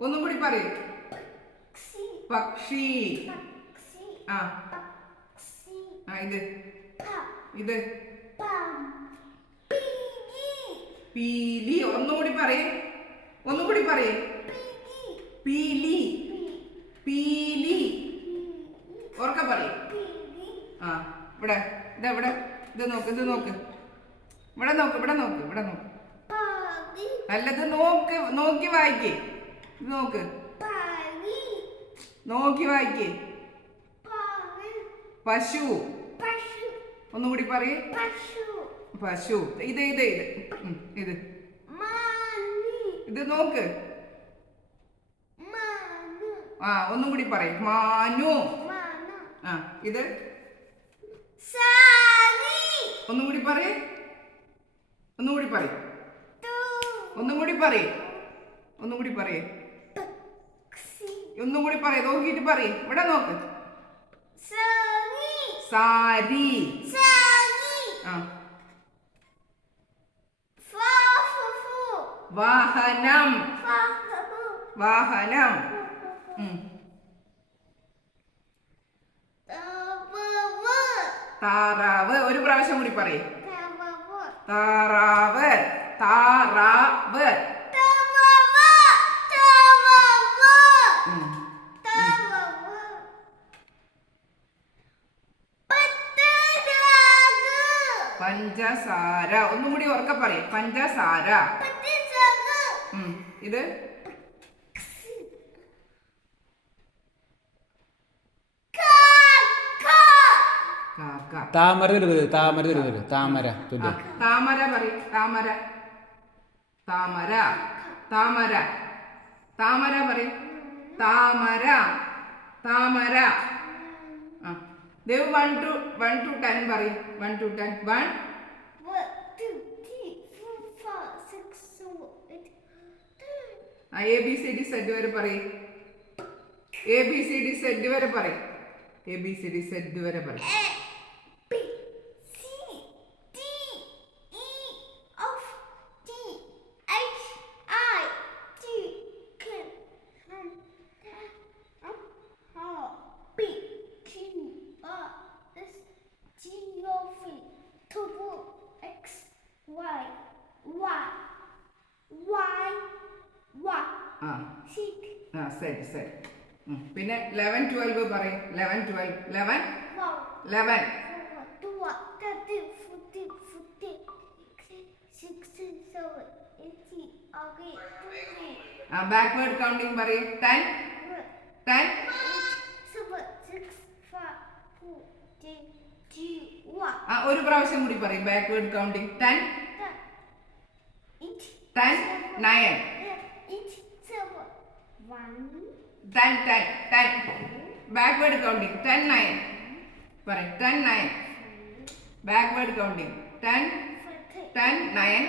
ഒന്നും കൂടി പറയൂ. പക്ഷി. ആ. ആ ഇത്. ഇത്. പീലി. ഒന്നുകൂടി പറയേ. ഒന്നുകൂടി പറയേ. പീലി. പീലി. ഓർക്ക പറയേ. ആ ഇവിടെ. ഇതാ ഇവിടെ ഇത് നോക്ക് ഇത് നോക്ക്. ഇവിടെ നോക്ക് ഇവിടെ നോക്ക് ഇവിടെ നോക്ക്. നല്ലത് നോക്ക് നോക്കി വായിക്കേ. ഇത് നോക്ക് നോക്കി വായിക്ക്. പശു. ഒന്നുകൂടി പറയേ. പശു. ഇത് ഇത് ഇത്. ഇത്. ഇത് നോക്ക്. ആ ഒന്നും കൂടി പറയും. മാനു. ആ ഇത്. ഒന്നും കൂടി പറയേ. ഒന്നും കൂടി പറയും. ഒന്നും കൂടി പറയേ. ഒന്നും കൂടി പറയേ. ഒന്നും കൂടി പറയും നോക്കിയിട്ട് പറയും. ഇവിടെ നോക്ക്. സാരി. ആ. വാഹനം. വാഹനം. താറാവ്. ഒരു പ്രാവശ്യം കൂടി പറയേ. താറാവ്. പഞ്ചസാര. ഒന്നും കൂടി ഉറക്ക പറയും. പഞ്ചസാര. ഇത്? താമര തരുന്നത് താമര തരുന്നത് താമര തുല്യ താമര പറയും. താമര. താമര. താമര. താമര പറയും. താമര. താമര. Dev one two one two ten പറയും. One two ten one A B C D Z വരെ പറയും. A B C D Z വരെ പറയും. A B C D Z വരെ പറയും. ആ ആ ശരി ഉം. പിന്നെ ലെവൻ ട്വൽവ് പറയും eleven twelve eleven eleven backward counting പറയും ടെൻ ടെൻ ആ ഒരു പ്രാവശ്യം കൂടി പറയും backward counting ten ten nine 10 10 10 backward counting 10 9 പറയും 10 9 backward counting 10 10 9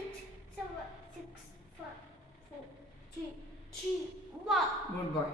8 7 6 5 4 3 2 1 good boy